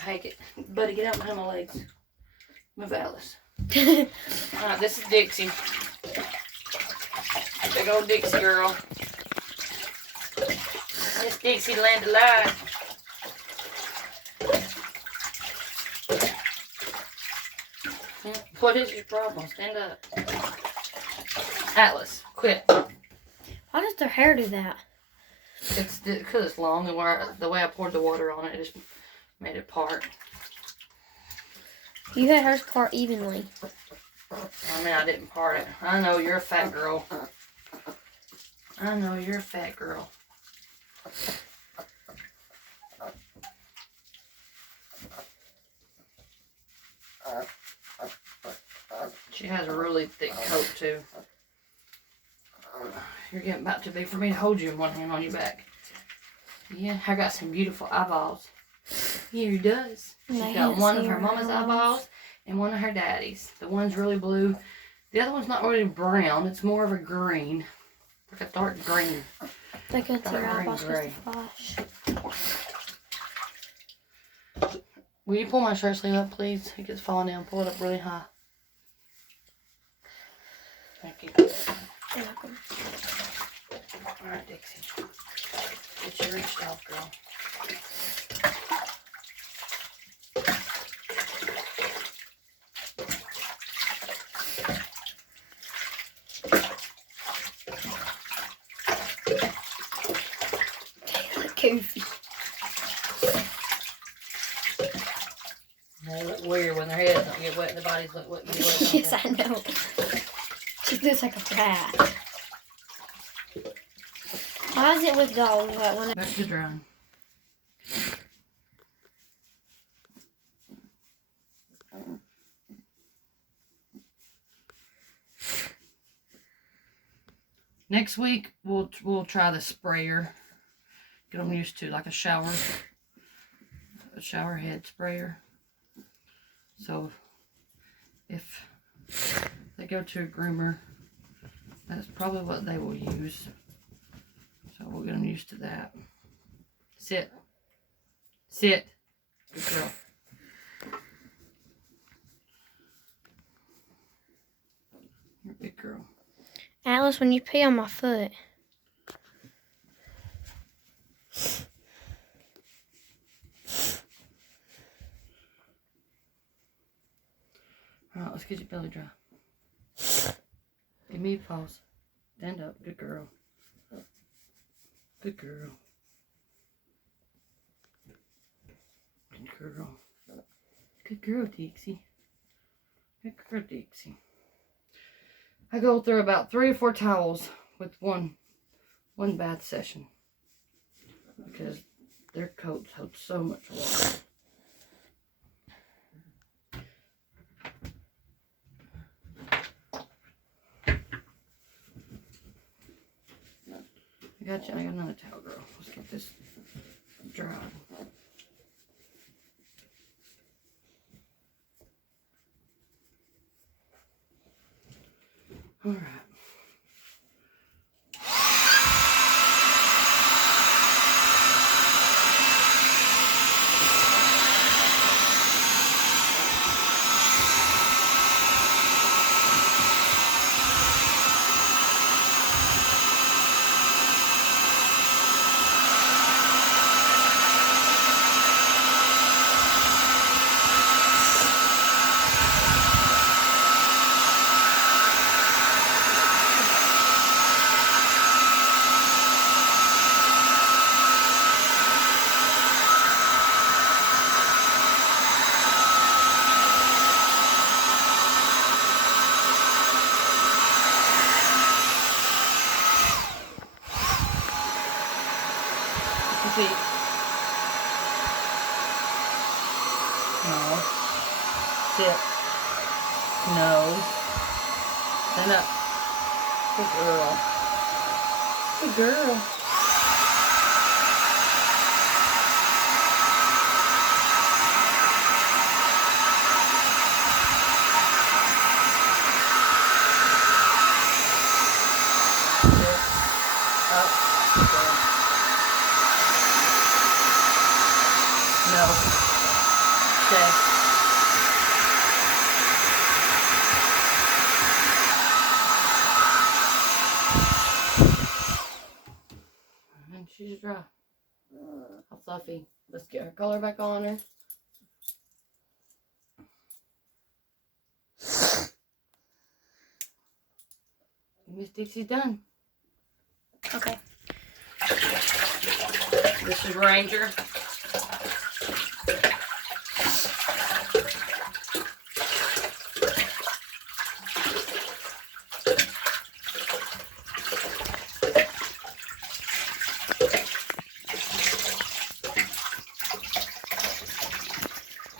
Hey, buddy, get out behind my legs. Move Alice. Alright, this is Dixie. Big old Dixie girl. Miss Dixie land alive. What is your problem? Stand up. Atlas, quit. Why does their hair do that? It's because it's long and the way I poured the water on it, it just made it part. You had hers part evenly. I mean, I didn't part it. I know you're a fat girl. I know you're a fat girl. She has a really thick coat too. You're getting about too big for me to hold you in one hand on your back. Yeah, I got some beautiful eyeballs. Here he does. She's got one of her mama's eyeballs and one of her daddy's. The one's really blue. The other one's not really brown. It's more of a green. Like a dark green. They go to your eyeballs supposed to flash. Will you pull my shirt sleeve up, please? It gets falling down. Pull it up really high. Thank you. You're welcome. Alright, Dixie. Get you reached off, girl. Goofy. They look weird when their heads don't get wet and the bodies look wet. Yes, I know. She looks like a rat. Why is it with dogs that one? Back to drying. Next week we'll try the sprayer. Get them used to like a shower head sprayer. So if they go to a groomer, that's probably what they will use. So we'll get them used to that. Sit. Sit. Good girl. You're a big girl. Alice, when you pee on my foot. Alright, let's get your belly dry. Give me your paws. Stand up. Good girl. Good girl. Good girl. Good girl, Dixie. Good girl, Dixie. I go through about 3 or 4 towels with one bath session. Because their coats hold so much water. I got another towel, girl. Let's get this dried. All right. Feet. No. Sit. No. Stand up. Good girl. Good girl. Sit. Up. Good girl. No. Okay. And she's dry. How fluffy. Let's get her color back on her. Miss Dixie's done. Okay. This is Ranger.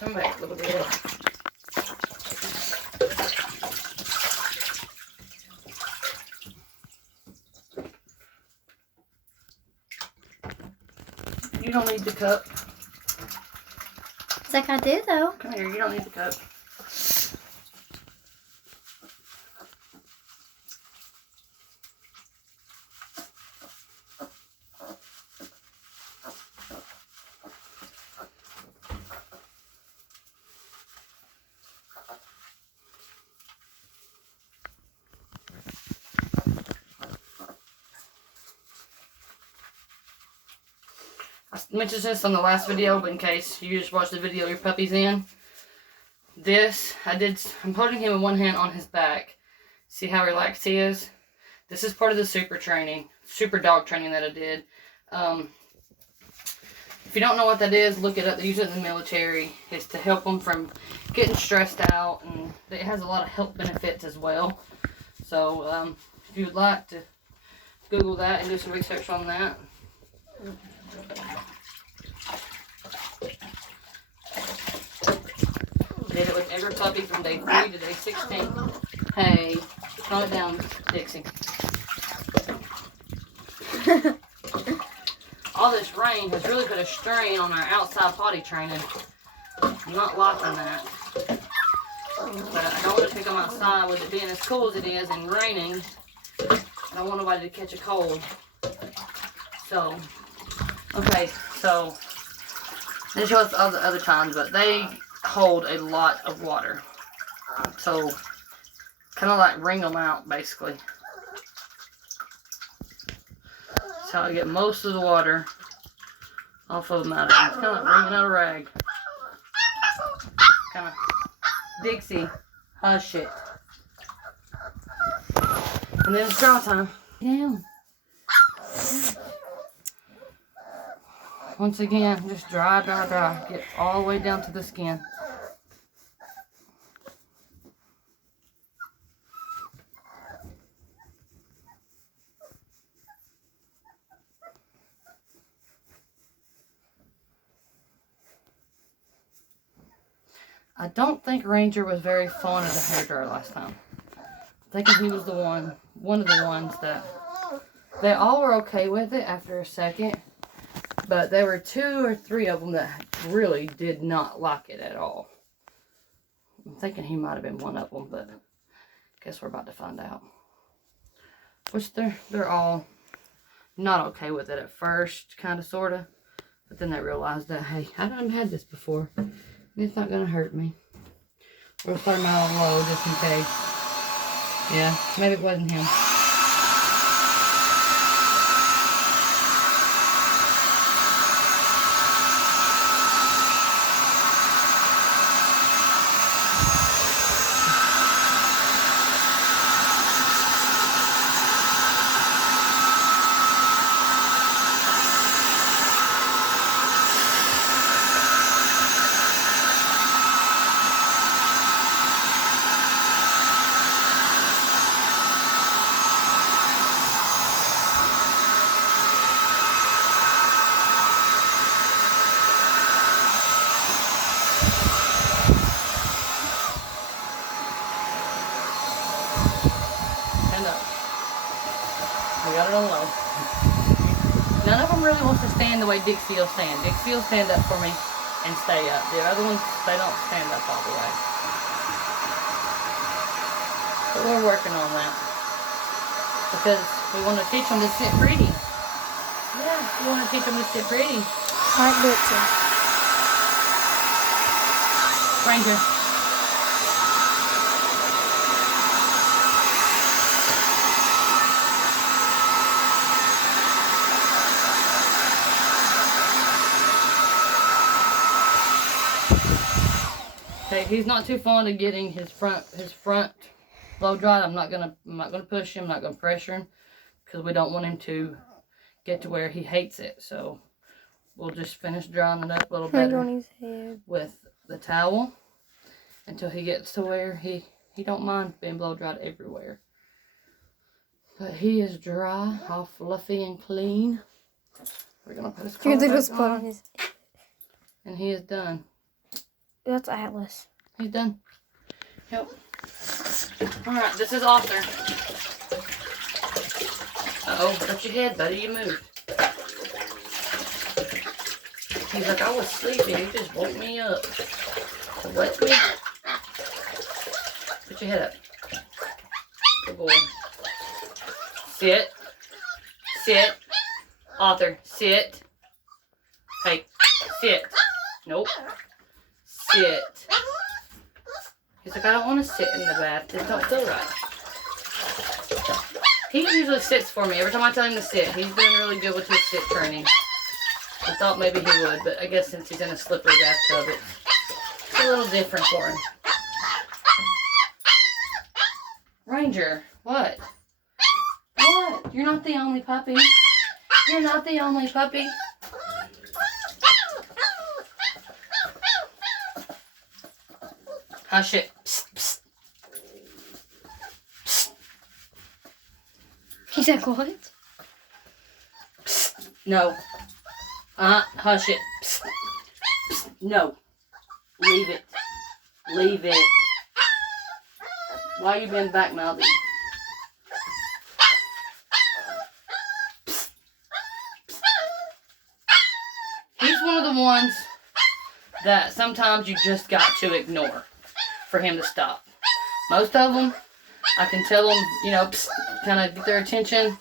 Come back, little girl. You don't need the cup. It's like I do though. Come here, you don't need the cup. I mentioned this on the last video, but in case you just watched the video your puppy's in. I'm holding him with one hand on his back. See how relaxed he is? This is part of the super dog training that I did. If you don't know what that is, look it up. They use it in the military. It's to help them from getting stressed out, and it has a lot of health benefits as well. So if you would like to Google that and do some research on that. Did it with every puppy from day 3 to day 16. Hey, calm it down, Dixie. All this rain has really put a strain on our outside potty training. I'm not liking that. But I don't want to take them outside with it being as cool as it is and raining. I don't want nobody to catch a cold. So, okay, so this shows all the other times, but they hold a lot of water. So, kind of like wring them out, basically. That's how I get most of the water off of them out of them. It's kind of like wringing out a rag. Kind of, Dixie, hush it. And then it's dry time. Down. Once again, just dry. Get all the way down to the skin. I don't think Ranger was very fond of the hairdryer last time. I'm thinking he was one of the ones that they all were okay with it after a second. But there were 2 or 3 of them that really did not like it at all. I'm thinking he might have been one of them, but I guess we're about to find out. Which they're all not okay with it at first, kind of, sort of. But then they realized that, hey, I haven't had this before. And it's not going to hurt me. We'll start my own low just in case. Yeah, maybe it wasn't him. We got it on low. None of them really wants to stand the way Dixie will stand. Dixie will stand up for me and stay up. The other ones, they don't stand up all the way. But we're working on that. Because we want to teach them to sit pretty. Yeah, we want to teach them to sit pretty. Like Dixie. Ranger. Okay, he's not too fond of getting his front blow dried. I'm not gonna push him. I'm not gonna pressure him because we don't want him to get to where he hates it. So we'll just finish drying it up a little better with the towel until he gets to where he don't mind being blow dried everywhere. But he is dry, all fluffy and clean. We're gonna put his collar back on his, and he is done. That's Atlas. He's done. Yep. Alright, this is Arthur. Uh-oh, got your head, buddy. You moved. He's like, I was sleeping. You just woke me up. So wake me. Put your head up. Good boy. Sit. Sit. Arthur, sit. Hey, sit. Nope. Sit. He's like, I don't want to sit in the bath. It don't feel right. He usually sits for me. Every time I tell him to sit, he's doing really good with his sit training. I thought maybe he would, but I guess since he's in a slippery bathtub, it's a little different for him. Ranger, what? What? You're not the only puppy. You're not the only puppy. Hush it. Psst, psst. Psst. He's like, what? Psst. No. Hush it. Psst. Psst. No. Leave it. Leave it. Why you been back mouthing? He's one of the ones that sometimes you just got to ignore for him to stop. Most of them, I can tell them, you know, kind of get their attention,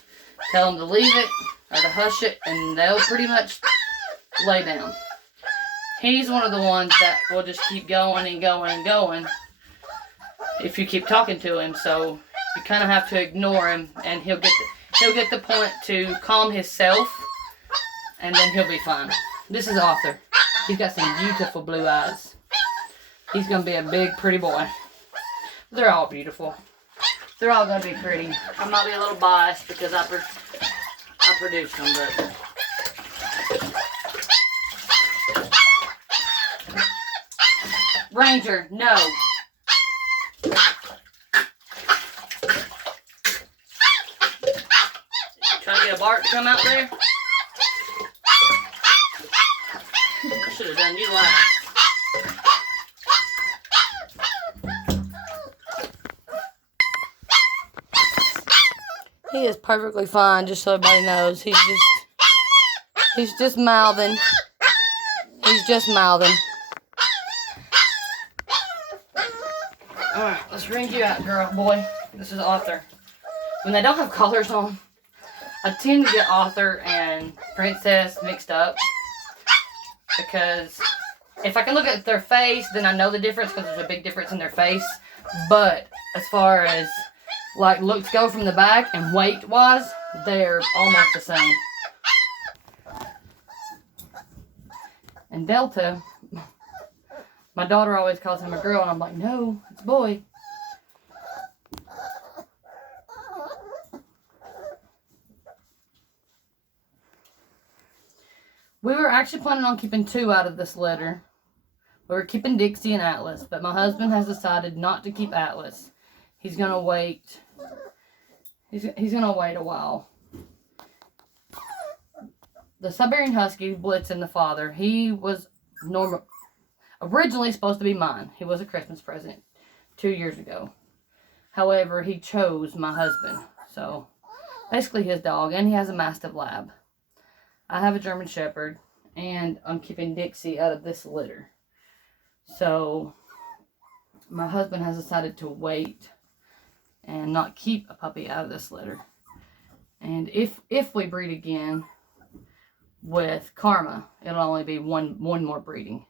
tell them to leave it or to hush it, and they'll pretty much lay down. He's one of the ones that will just keep going and going and going if you keep talking to him. So you kind of have to ignore him, and he'll get the point to calm himself, and then he'll be fine. This is Arthur. He's got some beautiful blue eyes. He's going to be a big, pretty boy. They're all beautiful. They're all going to be pretty. I might be a little biased because I produced them, but... Ranger, no. Trying to get a bark to come out there? I should have done you last. He is perfectly fine, just so everybody knows. He's just mouthing. He's just mouthing. Alright, let's ring you out, girl, boy. This is Arthur. When they don't have collars on, I tend to get Arthur and Princess mixed up. Because if I can look at their face, then I know the difference because there's a big difference in their face. But as far as like looks go from the back and weight wise, they're almost the same. And Delta, my daughter always calls him a girl, and I'm like, no, it's a boy. We were actually planning on keeping 2 out of this litter. We were keeping Dixie and Atlas, but my husband has decided not to keep Atlas. He's gonna wait. He's gonna wait a while. The Siberian Husky, Blitzen, the father, he was originally supposed to be mine. He was a Christmas present 2 years ago. However, he chose my husband. So, basically his dog, and he has a Mastiff Lab. I have a German Shepherd, and I'm keeping Dixie out of this litter. So, my husband has decided to wait and not keep a puppy out of this litter. And if we breed again with Karma, it'll only be one more breeding.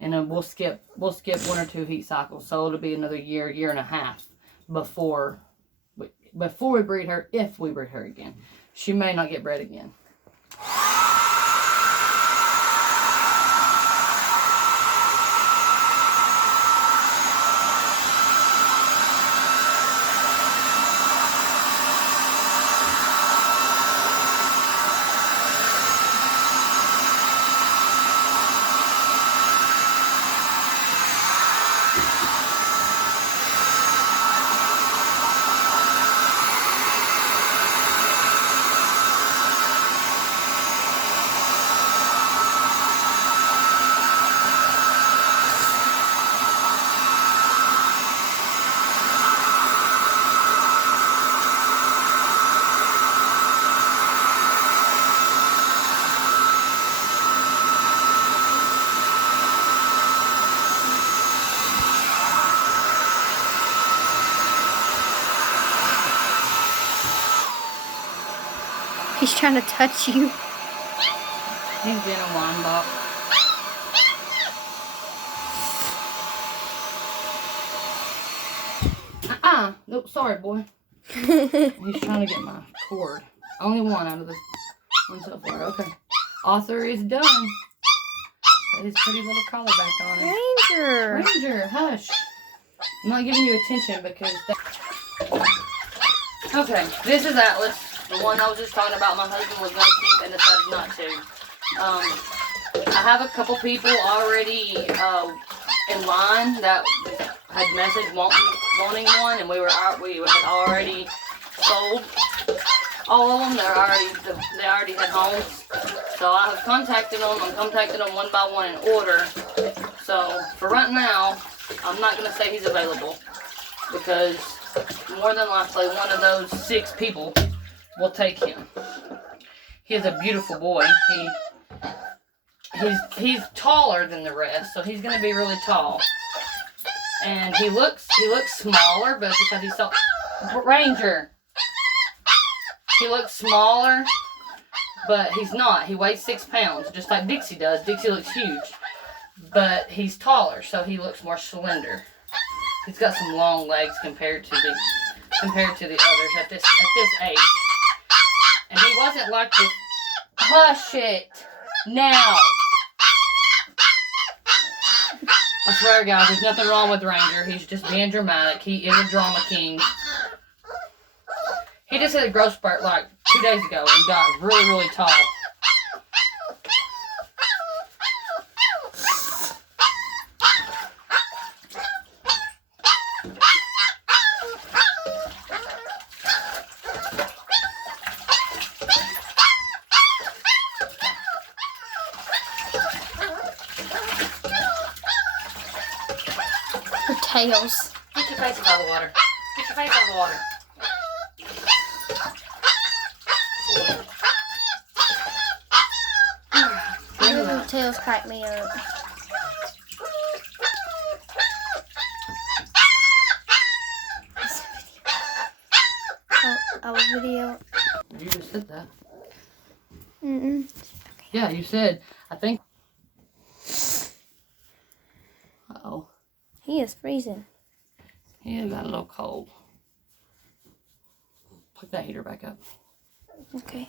and then we'll skip 1 or 2 heat cycles. So it'll be another year and a half before we breed her, if we breed her again. She may not get bred again. He's trying to touch you. He's being a wine box. Nope, sorry, boy. He's trying to get my cord. Only one out of the one so far. Okay. Arthur is done. Got his pretty little collar back on him. Ranger, hush. I'm not giving you attention because okay, this is Atlas. The one I was just talking about my husband was going to keep and decided not to. I have a couple people already in line that had messaged wanting one, and we had already sold all of them. They already had homes. So I have contacted them. I'm contacting them one by one in order. So for right now, I'm not going to say he's available because more than likely one of those 6 people will take him. He is a beautiful boy. He's taller than the rest, so he's gonna be really tall. And he looks smaller, but because he's so Ranger. He looks smaller, but he's not. He weighs 6 pounds, just like Dixie does. Dixie looks huge, but he's taller, so he looks more slender. He's got some long legs compared to the others at this age. And he wasn't like this. Hush it now. I swear, guys, there's nothing wrong with Ranger. He's just being dramatic. He is a drama king. He just had a growth spurt like 2 days ago and got really, really tall. Tails. Get your face out of the water. Get your face out of the water. Little tails crack me up. A video. You just said that. Mm-mm. Yeah, you said, I think. Uh-oh. He is freezing. He got a little cold. Put that heater back up. Okay.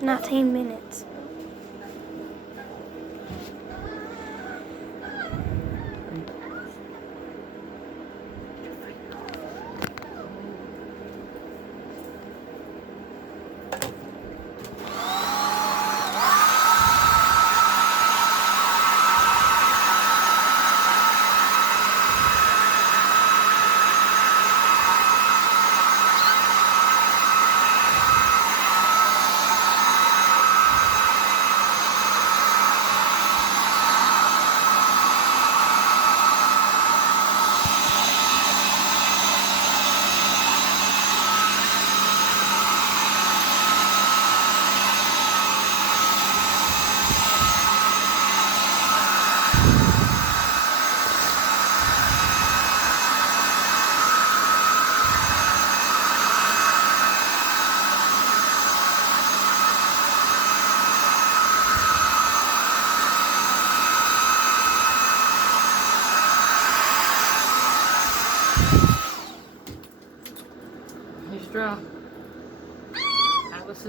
Not 10 minutes.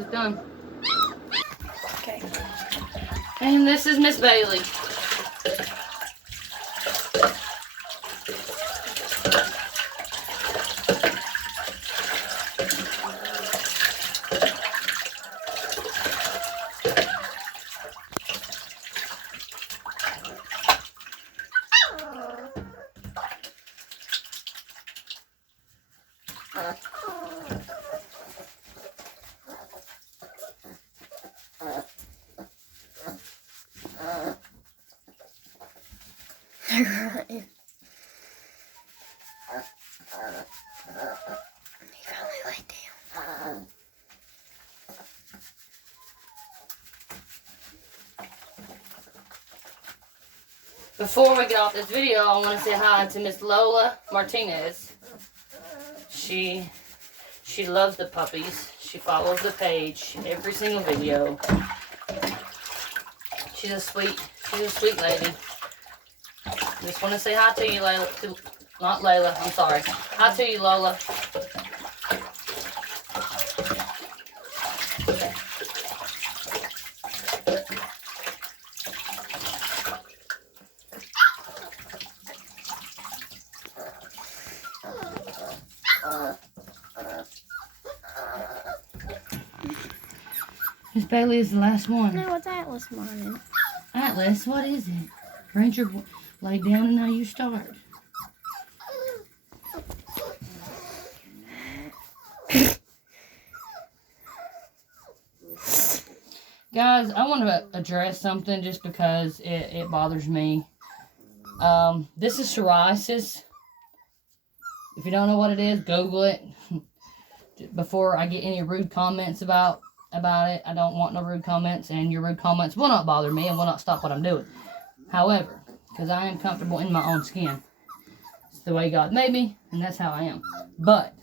is done. Okay. And this is Miss Bailey. Before we get off this video, I want to say hi to Miss Lola Martinez. She loves the puppies. She follows the page every single video. She's a sweet lady. Just want to say hi to you, Layla. Not Layla, I'm sorry. Hi to you, Lola. Miss Bailey is the last one. No, it's Atlas morning. Atlas, what is it? Ranger, lay down and now you start. Guys, I want to address something just because it bothers me. This is psoriasis. If you don't know what it is, Google it. Before I get any rude comments about it, I don't want no rude comments, and your rude comments will not bother me and will not stop what I'm doing. However, because I am comfortable in my own skin. It's the way God made me, and that's how I am. But,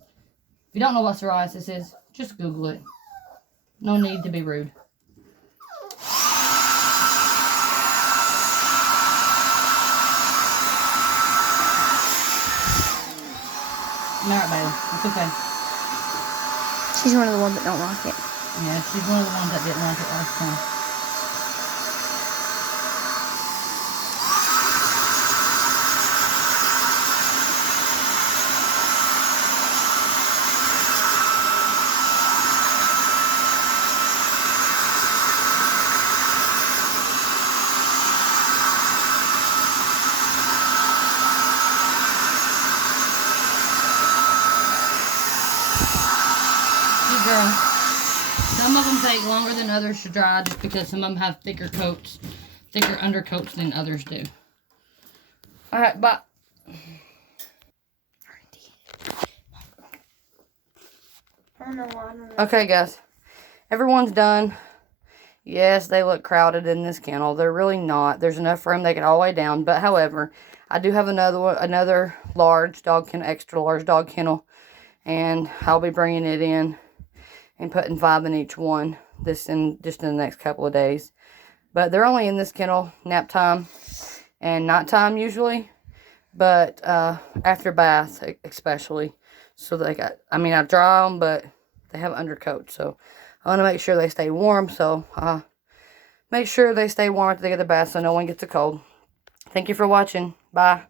if you don't know what psoriasis is, just Google it. No need to be rude. Alright, baby. It's okay. She's one of the ones that don't like it. Yeah, she's one of the ones that didn't like it last time. Good girl. Some of them take longer than others to dry just because some of them have thicker undercoats than others do. Alright, bye. Okay, guys. Everyone's done. Yes, they look crowded in this kennel. They're really not. There's enough room. They can all the way down. But, however, I do have another large dog kennel, extra large dog kennel. And I'll be bringing it in and putting 5 in each one just in the next couple of days. But they're only in this kennel nap time and nighttime usually. But after bath especially. So I dry them, but they have undercoats. So I want to make sure they stay warm. So make sure they stay warm after they get the bath so no one gets a cold. Thank you for watching. Bye.